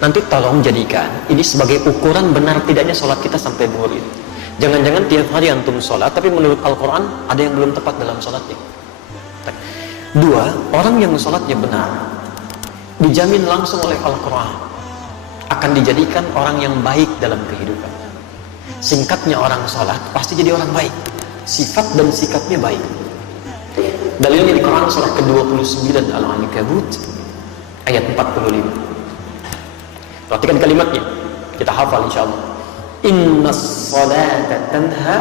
Nanti tolong jadikan ini sebagai ukuran benar tidaknya sholat kita sampai murid. Jangan-jangan tiap hari antum sholat, tapi menurut Al-Quran ada yang belum tepat dalam sholatnya. Dua, orang yang sholatnya benar dijamin langsung oleh Al-Quran akan dijadikan orang yang baik dalam kehidupan. Singkatnya, orang sholat pasti jadi orang baik, sifat dan sikapnya baik. Dalilnya di Quran surah ke-29 Al-Ankabut ayat 45. Perhatikan kalimatnya, kita hafal insyaallah. Innas salata tanha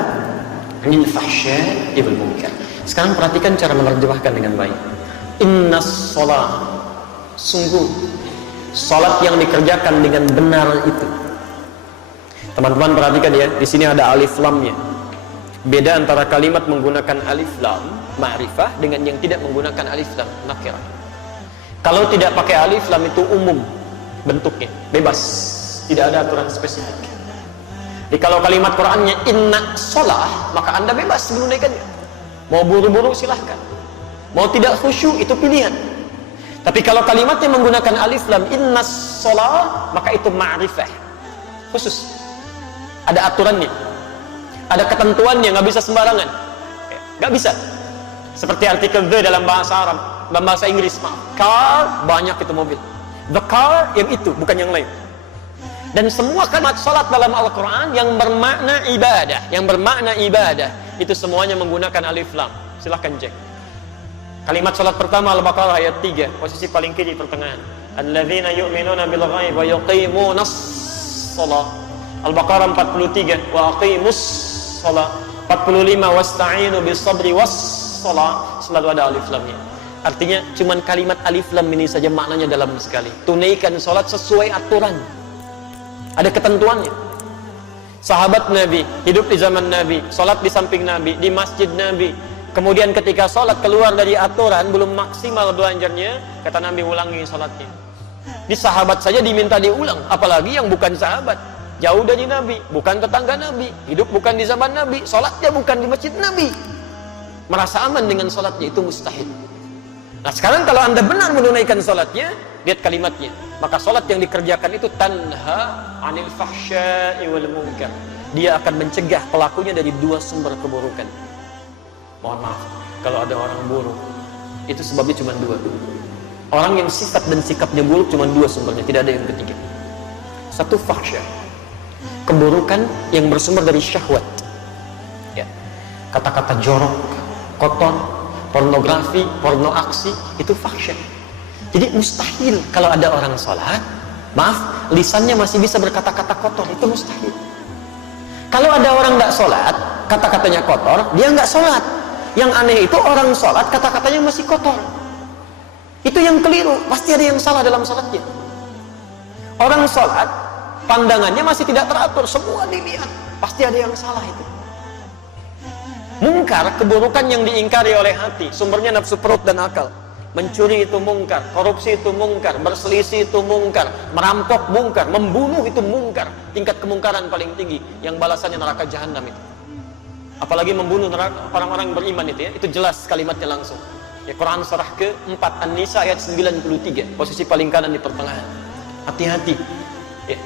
'anil fahsya'i wal munkar. Sekarang perhatikan cara menerjemahkan dengan baik. Innas salat, sungguh salat yang dikerjakan dengan benar itu. Teman-teman perhatikan ya, di sini ada alif lamnya. Beda antara kalimat menggunakan alif lam ma'rifah dengan yang tidak menggunakan alif lam nakirah. Kalau tidak pakai alif lam itu umum bentuknya, bebas, tidak ada aturan spesifik. Jadi kalau kalimat Qur'annya inna sholah, maka anda bebas menunaikannya. Mau buru-buru silahkan, mau tidak khusyuk itu pilihan. Tapi kalau kalimatnya menggunakan alif lam inna sholah, maka itu ma'rifah khusus, ada aturannya, ada ketentuannya, nggak bisa sembarangan, nggak bisa. Seperti artikel the dalam bahasa Arab, dalam bahasa Inggris, car, banyak itu mobil. The car yang itu, bukan yang lain. Dan semua kalimat salat dalam Al-Quran yang bermakna ibadah, itu semuanya menggunakan alif lam. Silahkan cek. Kalimat salat pertama Al-Baqarah ayat 3, posisi paling kiri pertengahan. Alladzina yu'minuna bil ghaib wa yuqimunas shalah. Al-Baqarah 43, wa aqimus shalah. 45, wasta'inu bis sabri was shalah. Selalu ada alif lamnya. Artinya cuman kalimat alif lam ini saja maknanya dalam sekali. Tunaikan salat sesuai aturan. Ada ketentuannya. Sahabat Nabi hidup di zaman Nabi, salat di samping Nabi, di masjid Nabi. Kemudian ketika salat keluar dari aturan, belum maksimal belajarnya, kata Nabi ulangi salatnya. Di sahabat saja diminta diulang, apalagi yang bukan sahabat, jauh dari Nabi, bukan tetangga Nabi, hidup bukan di zaman Nabi, salatnya bukan di masjid Nabi. Merasa aman dengan salatnya itu mustahil. Nah sekarang kalau anda benar menunaikan salatnya, lihat kalimatnya, maka salat yang dikerjakan itu tanha 'anil fahsya'i wal munkar. Dia akan mencegah pelakunya dari dua sumber keburukan. Mohon maaf kalau ada orang buruk, itu sebabnya cuma dua. Orang yang sifat dan sikapnya buruk cuma dua sumbernya, tidak ada yang ketiga. Satu, fahsya, keburukan yang bersumber dari syahwat, ya, kata-kata jorok, kotor, pornografi, porno aksi, itu fahsya. Jadi mustahil kalau ada orang sholat, maaf, lisannya masih bisa berkata-kata kotor, itu mustahil. Kalau ada orang nggak sholat, kata-katanya kotor, dia nggak sholat. Yang aneh itu orang sholat, kata-katanya masih kotor. Itu yang keliru, pasti ada yang salah dalam sholatnya. Orang sholat, pandangannya masih tidak teratur, semua dilihat, pasti ada yang salah itu. Mungkar, keburukan yang diingkari oleh hati, sumbernya nafsu perut dan akal. Mencuri itu mungkar, korupsi itu mungkar, berselisih itu mungkar, merampok mungkar, membunuh itu mungkar. Tingkat kemungkaran paling tinggi, yang balasannya neraka jahanam itu. Apalagi membunuh orang-orang beriman itu ya, itu jelas kalimatnya langsung. Ya, Quran surah ke-4 An-Nisa ayat 93, posisi paling kanan di pertengahan. Hati-hati. Ya.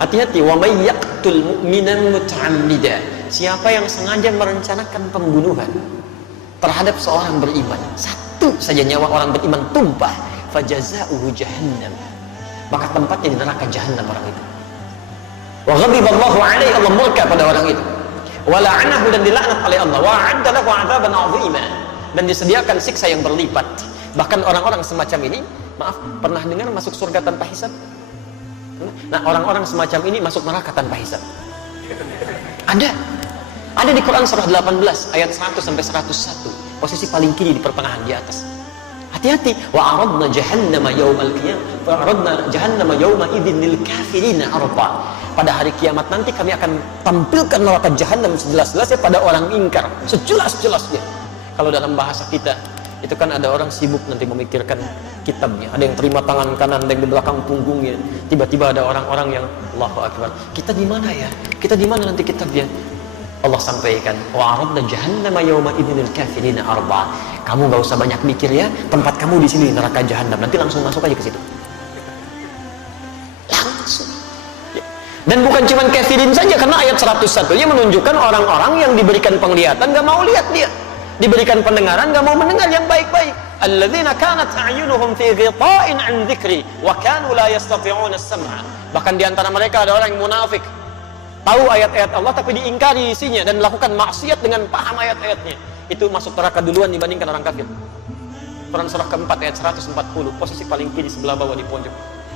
Hati-hati, wa may yaqtul mu'minan muta'ammida. Siapa yang sengaja merencanakan pembunuhan terhadap seorang beriman, satu saja nyawa orang beriman tumpah, fajaza'uhu jahannam, maka tempatnya di neraka jahanam orang itu. Wa ghadiballahu alaihi, Allah murka pada orang itu. Wa la'anahu, dan dilaknat oleh Allah. Wa 'adda lahu 'adzaban 'azima, dan disediakan siksa yang berlipat. Bahkan orang-orang semacam ini, maaf, pernah dengar masuk surga tanpa hisab? Nah, orang-orang semacam ini masuk neraka tanpa hisab. Ada di Quran surah 18 ayat 100 sampai 101, posisi paling kiri di pertengahan di atas. Hati-hati. Wa aradna jahannama yaumal qiyamah, wa aradna jahannama yauma idzin lil kafirina arba. Pada hari kiamat nanti kami akan tampilkan neraka jahanam sejelas-jelasnya pada orang ingkar, sejelas-jelasnya. Kalau dalam bahasa kita itu kan ada orang sibuk nanti memikirkan kitabnya, ada yang terima tangan kanan, ada yang di belakang punggungnya. Tiba-tiba ada orang-orang yang Allahu Akbar, kita di mana ya? Kita di mana nanti kitabnya? Allah sampaikan, wa aradna jahannama yauma idzin lil kafirina arba. Kamu gak usah banyak mikir ya, tempat kamu di sini neraka jahanam, nanti langsung masuk aja ke situ. masuk. Ya. Dan bukan cuma kafirin saja, karena ayat 101-nya menunjukkan orang-orang yang diberikan penglihatan gak mau lihat dia, diberikan pendengaran gak mau mendengar yang baik-baik. Alladzina kanat a'yunuhum fi ghita'in 'an dzikri wa kanu la yastati'una as-sam'a. Bahkan di antara mereka ada orang yang munafik, tahu ayat-ayat Allah tapi diingkari isinya dan melakukan maksiat dengan paham ayat-ayatnya. Itu masuk neraka duluan dibandingkan orang kafir. Quran surah keempat ayat 140, posisi paling kiri sebelah bawah di pojok.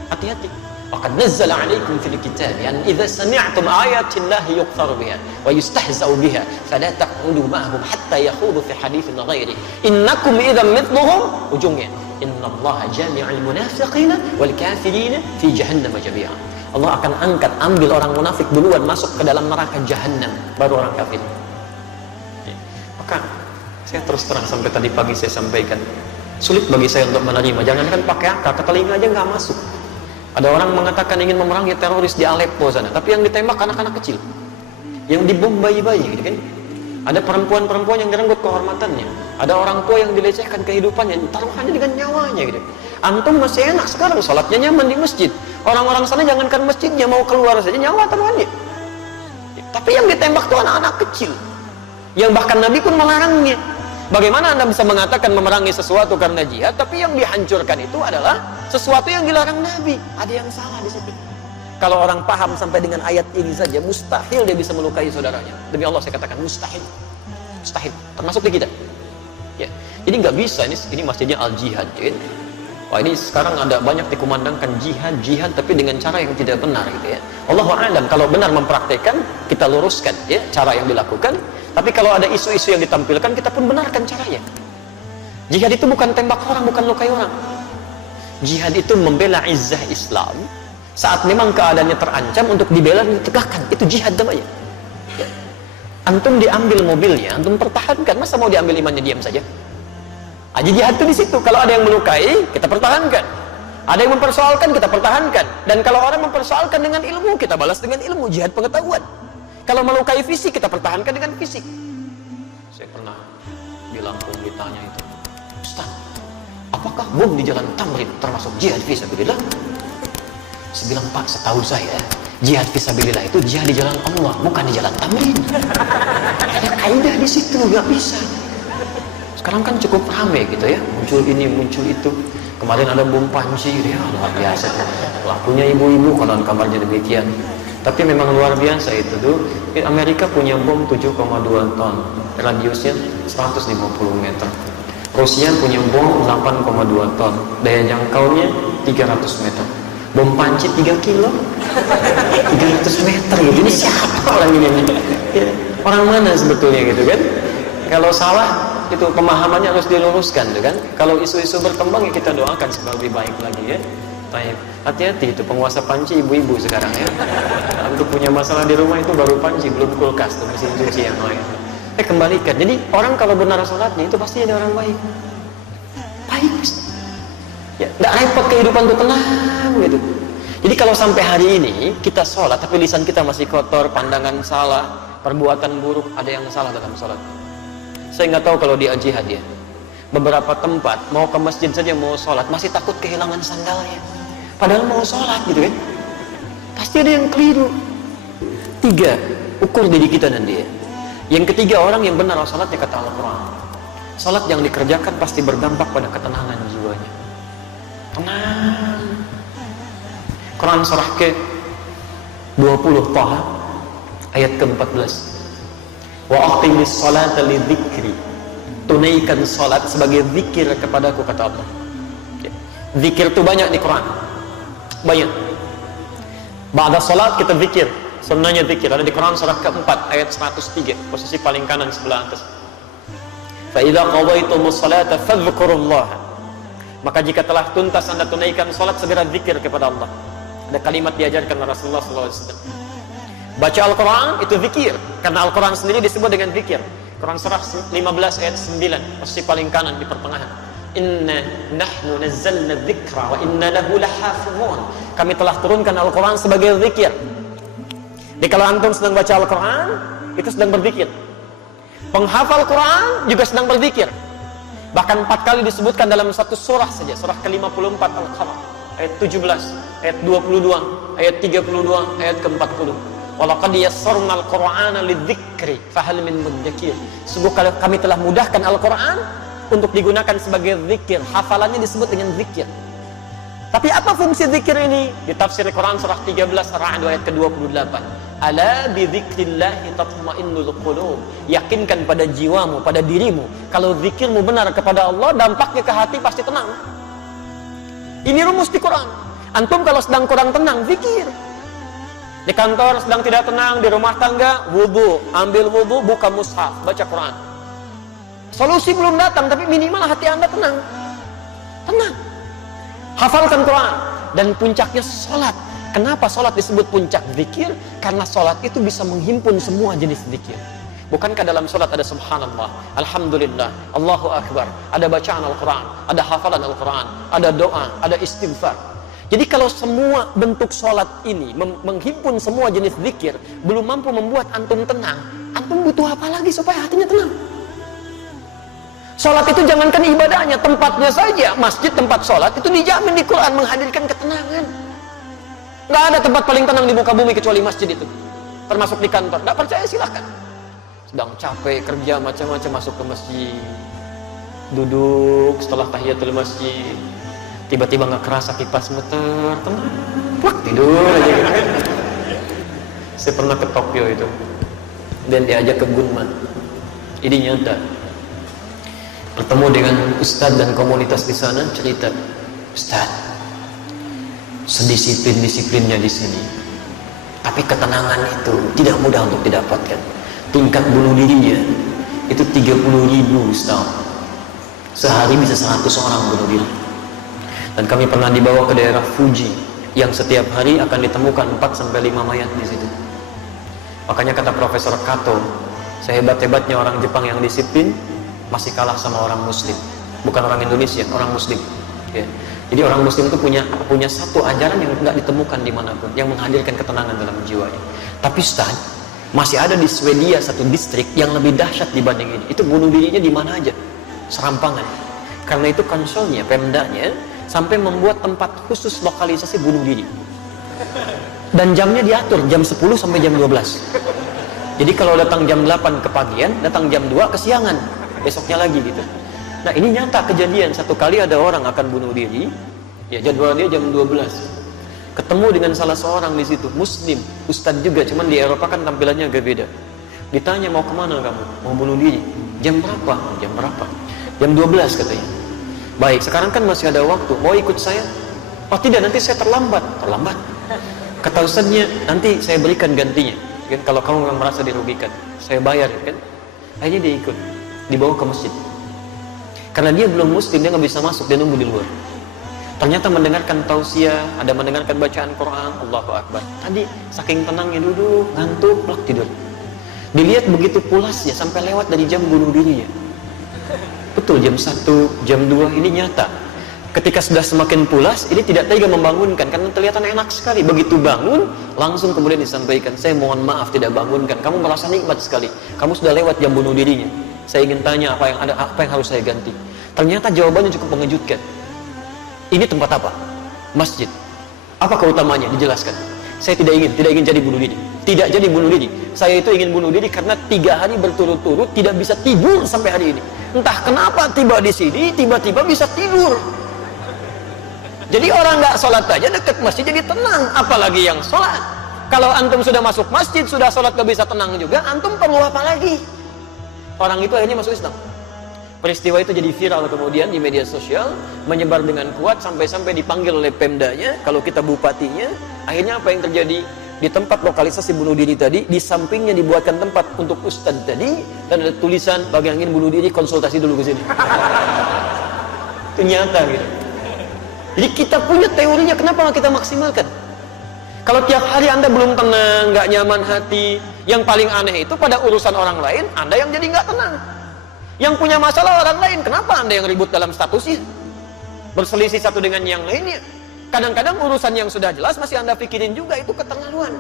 Hati-hati. Waqad nazzala 'alaikum fil kitabi an idza sami'tum ayati llahi yuqtaru biha wa yustahza'u biha fala taq'udu ma'ahum hatta yakhudu fi haditsin ghairi innakum idzan mithluhum. Ujungnya innallaha jami'ul munafiqina wal kafirina fi jahannam jami'a. Allah akan ambil orang munafik duluan masuk ke dalam neraka jahannam, baru orang kafir. Maka saya terus terang sampai tadi pagi saya sampaikan, sulit bagi saya untuk menerima. Jangankan pakai akal, ke telinga aja nggak masuk. Ada orang mengatakan ingin memerangi teroris di Aleppo sana, tapi yang ditembak anak-anak kecil, yang dibom bayi-bayi, gitu kan? Ada perempuan-perempuan yang direnggut kehormatannya, ada orang tua yang dilecehkan kehidupannya, taruhannya dengan nyawanya, gitu. Antum masih enak sekarang, sholatnya nyaman di masjid. Orang-orang sana jangankan masjidnya, mau keluar saja nyawa taruhannya. Tapi yang ditembak itu anak-anak kecil, yang bahkan Nabi pun melarangnya. Bagaimana Anda bisa mengatakan memerangi sesuatu karena jihad, tapi yang dihancurkan itu adalah sesuatu yang dilarang Nabi? Ada yang salah di situ. Kalau orang paham sampai dengan ayat ini saja, mustahil dia bisa melukai saudaranya. Demi Allah saya katakan mustahil, mustahil. Termasuk di kita. Ya. Jadi nggak bisa. Ini masjidnya Al Jihad. Ya. Wah, ini sekarang ada banyak dikumandangkan jihad, tapi dengan cara yang tidak benar, gitu ya. Allahu a'lam. Kalau benar mempraktekkan, kita luruskan ya cara yang dilakukan. Tapi kalau ada isu-isu yang ditampilkan, kita pun benarkan caranya. Jihad itu bukan tembak orang, bukan lukai orang. Jihad itu membela izzah Islam saat memang keadaannya terancam untuk dibela dan ditegakkan. Itu jihad namanya. Ya. Antum diambil mobilnya, antum pertahankan. Masa mau diambil imannya diam saja? Aji jihad itu di situ. Kalau ada yang melukai, kita pertahankan. Ada yang mempersoalkan, kita pertahankan. Dan kalau orang mempersoalkan dengan ilmu, kita balas dengan ilmu. Jihad pengetahuan. Kalau melukai fisik, kita pertahankan dengan fisik. Saya pernah bilang ditanya itu, Ustaz, apakah bom di jalan Tamrin termasuk jihad fisabilillah? Saya bilang, Pak, setahu saya jihad fisabilillah itu jihad di jalan Allah, bukan di jalan Tamrin. Ada kaidah di situ, nggak bisa. Sekarang kan cukup ramai gitu ya, muncul ini, muncul itu. Kemarin ada bom Panji, ya luar biasa. Pelakunya ibu-ibu, konon kabarnya demikian. Tapi memang luar biasa itu tuh. Amerika punya bom 7,2 ton, radiusnya 150 meter. Rusia punya bom 8,2 ton, daya jangkaunya 300 meter. Bom panci 3 kilo, 300 meter gitu. Ini siapa orang ini? Ya, orang mana sebetulnya gitu kan? Kalau salah, itu pemahamannya harus diluruskan, gitu kan? Kalau isu-isu berkembang, ya kita doakan supaya lebih baik lagi ya. Baik, hati-hati itu penguasa panci ibu-ibu sekarang ya. Untuk punya masalah di rumah itu baru panci, belum kulkas tuh, mesin cuci yang lain. Kembalikan. Jadi orang kalau benar sholatnya itu pasti ada orang baik. Baik. Ya, tidak repot kehidupan tuh, tenang gitu. Jadi kalau sampai hari ini kita sholat tapi lisan kita masih kotor, pandangan salah, perbuatan buruk, ada yang salah dalam sholat. Saya nggak tahu kalau di jihad ya. Beberapa tempat mau ke masjid saja mau sholat masih takut kehilangan sandalnya. Padahal mau sholat gitu kan. Pasti ada yang keliru. 3, ukur diri kita dan dia. Yang ketiga, orang yang benar sholatnya kata Al-Quran. Sholat yang dikerjakan pasti berdampak pada ketenangan jiwanya. Tenang. Quran surah ke-20 Taha ayat ke-14. Wa aqimis sholata lidzikri. Tunaikan sholat sebagai zikir kepadaku kata Allah. Zikir itu banyak di Quran. Banyak. Ba'da sholat kita zikir. Sunnahnya zikir. Ada di Quran surah ke-4 ayat 103. Posisi paling kanan sebelah atas. Fa idza qadaytumus sholata fadhkurullaha. Maka jika telah tuntas Anda tunaikan sholat, segera zikir kepada Allah. Ada kalimat diajarkan oleh Rasulullah SAW. Baca Al-Quran itu zikir. Karena Al-Quran sendiri disebut dengan zikir. Quran surah 15 ayat 9, posisi paling kanan di pertengahan. Inna nahnu nazzalna dzikra wa inna lahu lahafizun. Kami telah turunkan Al-Quran sebagai zikir. Jadi kalau antum sedang baca Al-Quran, itu sedang berzikir. Penghafal Quran juga sedang berzikir. Bahkan 4 kali disebutkan dalam satu surah saja, surah ke-54 Al-Qamar ayat 17, ayat 22, ayat 32, ayat ke-40. Walaqad yassarnal Qur'ana lidzikri fahal min mudzakir. Sungguh kami telah mudahkan Al-Qur'an untuk digunakan sebagai zikir. Hafalannya disebut dengan zikir. Tapi apa fungsi zikir ini? Di tafsir Quran surah 13 Ar-Ra'd ayat ke-28. Ala bi dzikrillahi tatma'innul qulub. Yakinkan pada jiwamu, pada dirimu, kalau zikirmu benar kepada Allah, dampaknya ke hati pasti tenang. Ini rumus di Quran. Antum kalau sedang kurang tenang, zikir. Di kantor sedang tidak tenang, di rumah tangga, wudu, ambil wudu, buka mushaf, baca Quran. Solusi belum datang, tapi minimal hati Anda tenang. Tenang. Hafalkan Quran. Dan puncaknya sholat. Kenapa sholat disebut puncak zikir? Karena sholat itu bisa menghimpun semua jenis zikir. Bukankah dalam sholat ada subhanallah, alhamdulillah, Allahu akbar, ada bacaan Al-Quran, ada hafalan Al-Quran, ada doa, ada istighfar. Jadi kalau semua bentuk sholat ini menghimpun semua jenis zikir, belum mampu membuat antum tenang, antum butuh apa lagi supaya hatinya tenang? Sholat itu jangankan ibadahnya, tempatnya saja, masjid tempat sholat itu dijamin di Quran menghadirkan ketenangan. Nggak ada tempat paling tenang di muka bumi kecuali masjid itu, termasuk di kantor. Nggak percaya silahkan. Sedang capek kerja macam-macam, masuk ke masjid, duduk setelah tahiyatul masjid, tiba-tiba nggak kerasa kipas muter, tenang, plak, tidur aja gitu. Saya pernah ke Tokyo itu dan diajak ke Gunma. Ini nyata. Bertemu dengan ustadz dan komunitas di sana, cerita, Ustadz, sedisiplin-disiplinnya di sini, tapi ketenangan itu tidak mudah untuk didapatkan. Tingkat bunuh dirinya itu 30.000 Ustaz. Sehari bisa 100 orang bunuh diri. Dan kami pernah dibawa ke daerah Fuji yang setiap hari akan ditemukan 4-5 mayat di situ. Makanya kata Profesor Kato, sehebat-hebatnya orang Jepang yang disiplin masih kalah sama orang Muslim. Bukan orang Indonesia, orang Muslim. Ya. Jadi orang Muslim itu punya satu ajaran yang nggak ditemukan dimanapun, yang menghadirkan ketenangan dalam jiwanya. Tapi Ustaz, masih ada di Swedia satu distrik yang lebih dahsyat dibanding ini. Itu bunuh dirinya di mana aja, serampangan. Karena itu konsolnya, Pemdanya sampai membuat tempat khusus lokalisasi bunuh diri. Dan jamnya diatur jam 10 sampai jam 12. Jadi kalau datang jam 8 kepagian, datang jam 2 kesiangan, besoknya lagi gitu. Nah ini nyata kejadian. Satu kali ada orang akan bunuh diri, ya jadwalnya jam 12. Ketemu dengan salah seorang di situ, Muslim, Ustadz juga, cuman di Eropa kan tampilannya agak beda. Ditanya, mau kemana kamu? Mau bunuh diri. Jam berapa? Jam berapa? Jam 12 katanya. Baik, sekarang kan masih ada waktu, mau ikut saya? Oh tidak, nanti saya terlambat. Terlambat? Kata Ustadznya, nanti saya berikan gantinya kan, kalau kamu memang merasa dirugikan, saya bayar kan. Akhirnya dia ikut, dibawa ke masjid. Karena dia belum Muslim, dia nggak bisa masuk, dia nunggu di luar. Ternyata mendengarkan tausiah, ada mendengarkan bacaan Quran, Allahu Akbar. Tadi saking tenangnya duduk, ngantuk, plak, tidur. Dilihat begitu pulasnya sampai lewat dari jam bunuh dirinya. Betul, jam 1, jam 2 ini nyata. Ketika sudah semakin pulas, ini tidak tega membangunkan karena kelihatan enak sekali. Begitu bangun, langsung kemudian disampaikan, saya mohon maaf tidak bangunkan. Kamu merasa nikmat sekali. Kamu sudah lewat jam bunuh dirinya. Saya ingin tanya apa yang harus saya ganti. Ternyata jawabannya cukup mengejutkan. Ini tempat apa? Masjid. Apa keutamanya? Dijelaskan. Saya tidak ingin jadi bunuh diri. Tidak jadi bunuh diri. Saya itu ingin bunuh diri karena 3 hari berturut-turut tidak bisa tidur sampai hari ini. Entah kenapa tiba di sini, tiba-tiba bisa tidur. Jadi orang nggak sholat aja dekat masjid jadi tenang, apalagi yang sholat. Kalau antum sudah masuk masjid, sudah sholat gak bisa tenang juga, antum perlu apa lagi? Orang itu akhirnya masuk Islam. Peristiwa itu jadi viral kemudian di media sosial, menyebar dengan kuat sampai-sampai dipanggil oleh Pemdanya, kalau kita bupatinya. Akhirnya apa yang terjadi? Di tempat lokalisasi bunuh diri tadi, di sampingnya dibuatkan tempat untuk ustadz tadi, dan ada tulisan, bagi yang ingin bunuh diri konsultasi dulu ke sini. Itu nyata gitu. Jadi kita punya teorinya, kenapa nggak kita maksimalkan? Kalau tiap hari Anda belum tenang, nggak nyaman hati, yang paling aneh itu pada urusan orang lain, Anda yang jadi nggak tenang. Yang punya masalah orang lain, kenapa Anda yang ribut dalam statusnya? Berselisih satu dengan yang lainnya. Kadang-kadang urusan yang sudah jelas masih Anda pikirin juga, itu keterlaluan.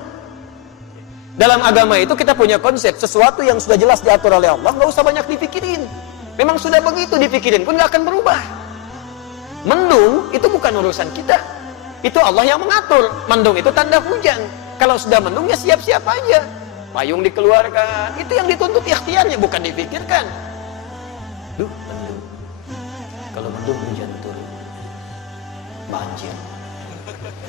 Dalam agama itu kita punya konsep, sesuatu yang sudah jelas diatur oleh Allah, nggak usah banyak dipikirin. Memang sudah begitu dipikirin pun nggak akan berubah. Mendung itu bukan urusan kita. Itu Allah yang mengatur. Mendung itu tanda hujan. Kalau sudah mendung ya siap-siap aja. Payung dikeluarkan. Itu yang dituntut ikhtiarnya, bukan dipikirkan. Duh, mendung. Kalau mendung hujan turun. Banjir.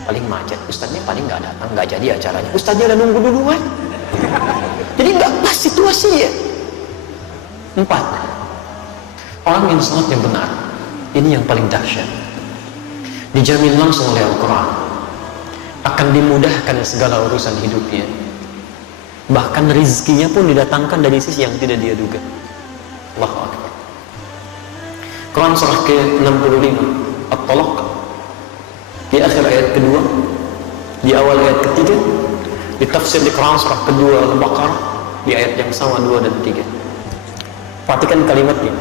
Paling macet. Ustaznya paling nggak datang, nggak jadi acaranya. Ustaznya udah nunggu duluan. Jadi nggak pas situasinya. 4. Orang yang sholat yang benar. Ini yang paling dahsyat. Dijamin langsung oleh Al-Quran. Akan dimudahkan segala urusan hidupnya. Bahkan rizkinya pun didatangkan dari sisi yang tidak dia duga. Allahu Akbar. Quran surah ke-65 At-Talaq, di akhir ayat kedua, di awal ayat ketiga, di tafsir di Quran surah kedua Al-Baqarah, di ayat yang sama 2 dan 3. Perhatikan kalimatnya.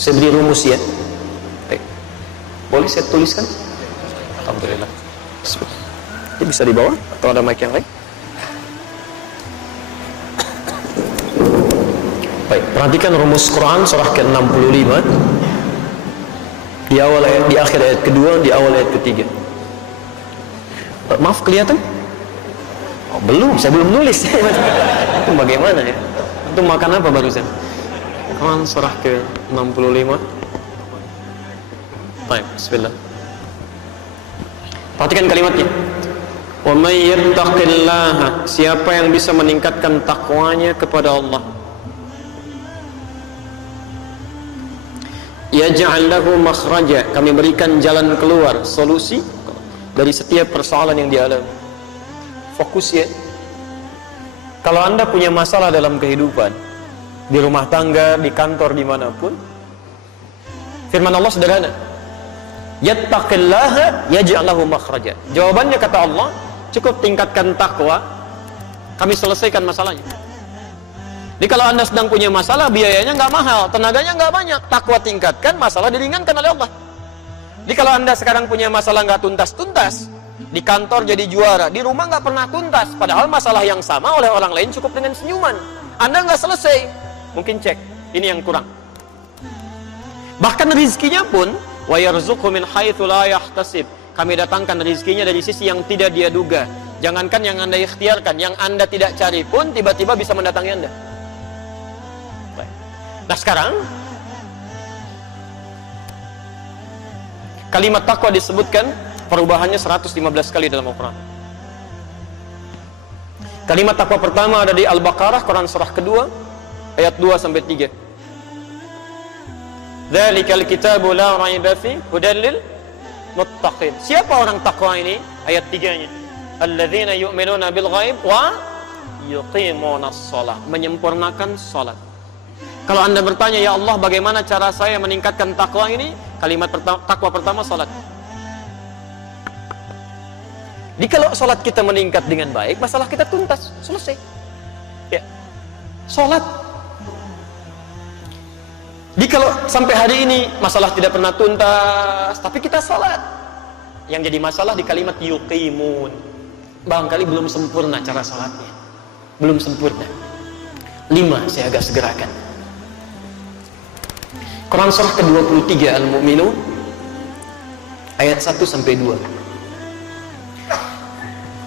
Saya beri rumus ya. Boleh saya tuliskan? Alhamdulillah. Ini bisa di bawah atau ada mic yang lain? Baik, perhatikan rumus Quran surah ke-65 di awal ayat, di akhir ayat kedua, di awal ayat ketiga. Maaf, kelihatan? Oh, belum, saya belum nulis. Itu bagaimana ya? Itu makan apa barusan? Quran surah ke-65. Baik, bismillah. Perhatikan kalimatnya. Wa may yattaqillaha, siapa yang bisa meningkatkan takwanya kepada Allah, yaj'al lahu makhraja, kami berikan jalan keluar, solusi dari setiap persoalan yang dialami. Fokus ya. Kalau Anda punya masalah dalam kehidupan, di rumah tangga, di kantor, dimanapun, firman Allah sederhana, yattaqillaha yaj'al lahu makhraja. Jawabannya kata Allah, cukup tingkatkan takwa, kami selesaikan masalahnya. Jadi kalau Anda sedang punya masalah, biayanya nggak mahal, tenaganya nggak banyak, takwa tingkatkan, masalah diringankan oleh Allah. Jadi kalau Anda sekarang punya masalah nggak tuntas-tuntas, di kantor jadi juara, di rumah nggak pernah tuntas, padahal masalah yang sama oleh orang lain cukup dengan senyuman, Anda nggak selesai, mungkin cek, ini yang kurang. Bahkan rizkinya pun, wa yarzuqhu min haitsu la yahtasib, kami datangkan rizkinya dari sisi yang tidak dia duga. Jangankan yang Anda ikhtiarkan, yang Anda tidak cari pun tiba-tiba bisa mendatangi Anda. Nah sekarang kalimat takwa disebutkan perubahannya 115 kali dalam Al-Quran. Kalimat takwa pertama ada di Al-Baqarah, Quran surah kedua, ayat 2 sampai 3. Dzalikal kitabu la raiba fi hudan lil muttaqin. Siapa orang takwa ini? Ayat 3-nya. Alladzina yu'minuna bil ghaib wa yuqimunas shalah, menyempurnakan salat. Kalau Anda bertanya, ya Allah, bagaimana cara saya meningkatkan takwa ini? Kalimat takwa pertama, salat. Jadi kalau salat kita meningkat dengan baik, masalah kita tuntas, selesai. Ya, salat. Jadi kalau sampai hari ini masalah tidak pernah tuntas, tapi kita salat, yang jadi masalah di kalimat yuqimun. Barangkali belum sempurna cara salatnya, belum sempurna. 5 saya agak segerakan. Quran surah ke-23 Al-Mu'minun ayat 1 sampai 2.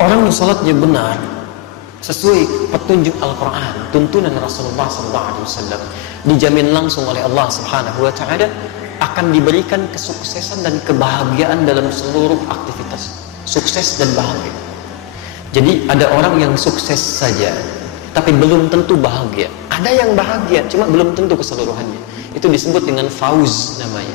Orang yang salatnya benar sesuai petunjuk Al-Quran, tuntunan Rasulullah SAW, dijamin langsung oleh Allah Subhanahu wa Ta'ala akan diberikan kesuksesan dan kebahagiaan dalam seluruh aktivitas. Sukses dan bahagia. Jadi ada orang yang sukses saja tapi belum tentu bahagia. Ada yang bahagia cuma belum tentu keseluruhannya. Itu disebut dengan fauz namanya.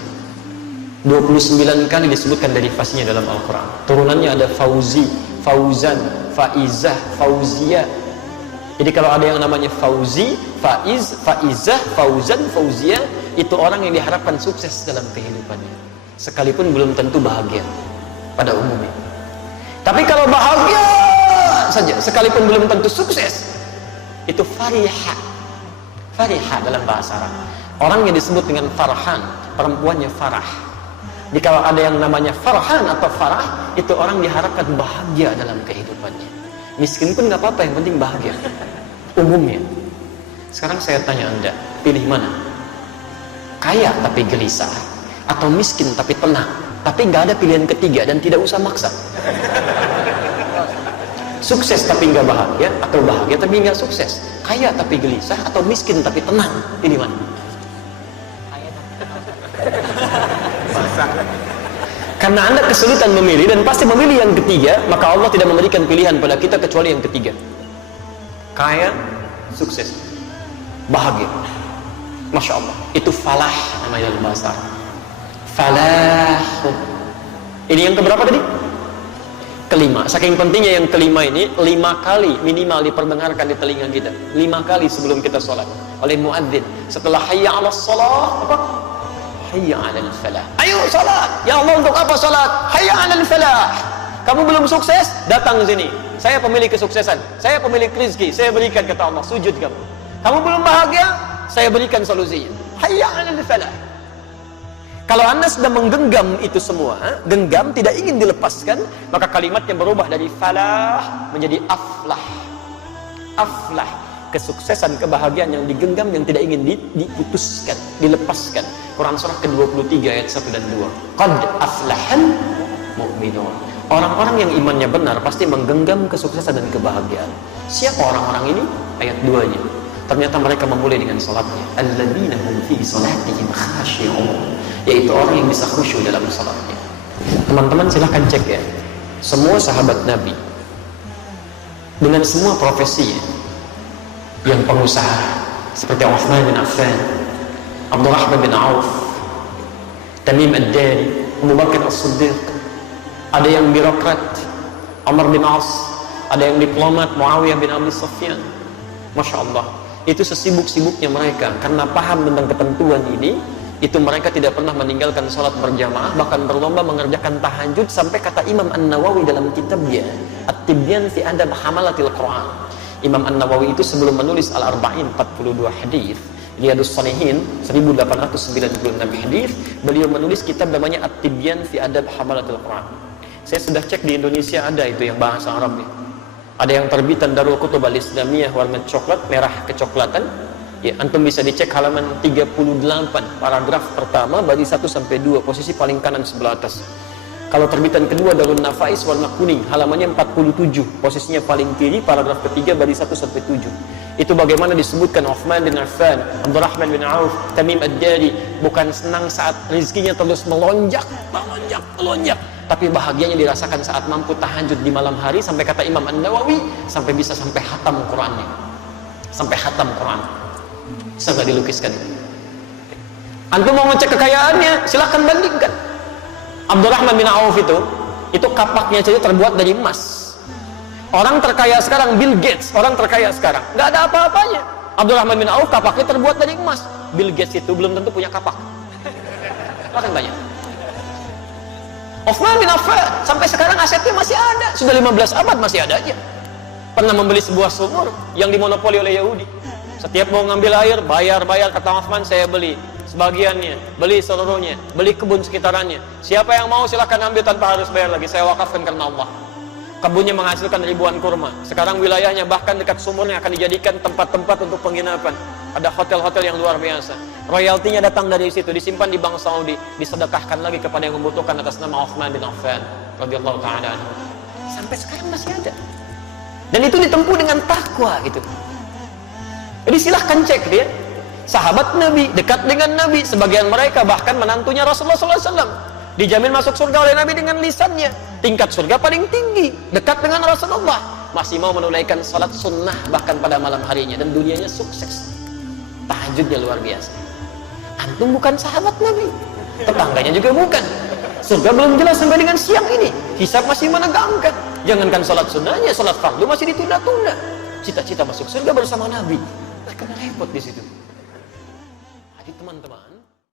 29 kali disebutkan dari fasnya dalam Al-Quran. Turunannya ada fauzi, fauzan, faizah, fauziyah. Jadi kalau ada yang namanya fauzi, faiz, faizah, fauzan, fauziyah, itu orang yang diharapkan sukses dalam kehidupannya, sekalipun belum tentu bahagia pada umumnya. Tapi kalau bahagia saja sekalipun belum tentu sukses, itu farihah. Farihah dalam bahasa Arab. Orang yang disebut dengan farhan, perempuannya farah. Jadi kalau ada yang namanya farhan atau farah, itu orang diharapkan bahagia dalam kehidupannya. Miskin pun nggak apa-apa, yang penting bahagia. Umumnya. Sekarang saya tanya Anda, pilih mana? Kaya tapi gelisah, atau miskin tapi tenang? tapi nggak ada pilihan ketiga dan tidak usah maksa. Sukses tapi nggak bahagia, atau bahagia tapi nggak sukses. Kaya tapi gelisah, atau miskin tapi tenang. Ini mana? Karena Anda kesulitan memilih dan pasti memilih yang ketiga, maka Allah tidak memberikan pilihan pada kita kecuali yang ketiga. Kaya, sukses, bahagia. Masya Allah, itu falah namanya dalam bahasa Arab. Falah. Ini yang keberapa tadi? Kelima. Saking pentingnya yang kelima ini, 5 kali minimal diperdengarkan di telinga kita. 5 kali sebelum kita sholat oleh muadzin. Setelah hayya 'alas shalah, apa? Hayya 'alal falah. Ayo sholat. Ya Allah, untuk apa sholat? Hayya 'alal falah. Kamu belum sukses? Datang ke sini. Saya pemilik kesuksesan. Saya pemilik rezeki. Saya berikan, kata Allah. Sujud kamu. Kamu belum bahagia? Saya berikan solusinya. Hayya 'alal falah. Kalau Anda sedang menggenggam itu semua, genggam tidak ingin dilepaskan, maka kalimatnya berubah dari falah menjadi aflah. Aflah, kesuksesan, kebahagiaan yang digenggam, yang tidak ingin diputuskan, dilepaskan. Quran surah ke-23 ayat 1 dan 2. Qad aflahal mu'minun. Orang-orang yang imannya benar pasti menggenggam kesuksesan dan kebahagiaan. Siapa orang-orang ini? Ayat 2-nya. Ternyata mereka memulai dengan salatnya. Alladzina hum fi salatihim khashi'un. Yaitu orang yang bisa khusyuk dalam salatnya. Teman-teman silahkan cek ya. Semua sahabat Nabi dengan semua profesinya, yang pengusaha seperti Utsman bin Affan, Abdurrahman bin Auf, Tamim ad-Dari, Abu Bakar as-Siddiq, ada yang birokrat, Umar bin As, ada yang diplomat, Muawiyah bin Abi Sufyan. Masya Allah, itu sesibuk-sibuknya mereka karena paham tentang ketentuan ini. Itu mereka tidak pernah meninggalkan sholat berjamaah, bahkan berlomba mengerjakan tahajud, sampai kata Imam An-Nawawi dalam kitabnya At-Tibyan fi Adab Hamalatil Quran. Imam An-Nawawi itu sebelum menulis Al-Arba'in 42 hadis, Riyadhus Shalihin 1896 hadis, beliau menulis kitab namanya At-Tibyan fi Adab Hamalatil Quran. Saya sudah cek di Indonesia ada itu yang bahasa Arab ya. Ada yang terbitan Darul Kutub Al-Islamiyah warna coklat, merah kecoklatan. Ya, antum bisa dicek halaman 38, paragraf pertama, baris 1 sampai 2, posisi paling kanan sebelah atas. Kalau terbitan kedua Darun Nafais warna kuning, halamannya 47, posisinya paling kiri, paragraf ketiga, baris 1 sampai 7. Itu bagaimana disebutkan Utsman bin Affan, Abdurrahman bin Auf, Tamim ad-Dari bukan senang saat rezekinya terus melonjak, tapi bahagianya dirasakan saat mampu tahajud di malam hari, sampai kata Imam An-Nawawi sampai bisa sampai khatam Qur'annya. Sampai khatam Qur'an. Bisa nggak dilukiskan? Antum mau ngecek kekayaannya, silahkan bandingkan. Abdurrahman bin Auf itu kapaknya saja terbuat dari emas. Orang terkaya sekarang Bill Gates, orang terkaya sekarang nggak ada apa-apanya. Abdurrahman bin Auf kapaknya terbuat dari emas. Bill Gates itu belum tentu punya kapak. Silahkan banyak. Utsman bin Affan sampai sekarang asetnya masih ada, sudah 15 abad masih ada aja. Pernah membeli sebuah sumur yang dimonopoli oleh Yahudi. Setiap mau ngambil air, bayar, kata Utsman, saya beli sebagiannya, beli seluruhnya, beli kebun sekitarannya. Siapa yang mau silahkan ambil tanpa harus bayar lagi, saya wakafkan karena Allah. Kebunnya menghasilkan ribuan kurma. Sekarang wilayahnya bahkan dekat sumurnya akan dijadikan tempat-tempat untuk penginapan. Ada hotel-hotel yang luar biasa. Royaltinya datang dari situ, disimpan di Bank Saudi, disedekahkan lagi kepada yang membutuhkan atas nama Utsman bin Affan radhiyallahu ta'ala anhu. Sampai sekarang masih ada. Dan itu ditempuh dengan takwa gitu. Jadi silahkan cek dia. Sahabat Nabi, dekat dengan Nabi, sebagian mereka bahkan menantunya Rasulullah SAW. Dijamin masuk surga oleh Nabi dengan lisannya. Tingkat surga paling tinggi, dekat dengan Rasulullah. Masih mau menunaikan salat sunnah bahkan pada malam harinya, dan dunianya sukses. Tahajudnya luar biasa. Antum bukan sahabat Nabi, tetangganya juga bukan. Surga belum jelas sampai dengan siang ini. Hisab masih menegangkan. Jangankan salat sunnahnya, salat fardu masih ditunda-tunda. Cita-cita masuk surga bersama Nabi. Karena repot di situ. Jadi teman-teman,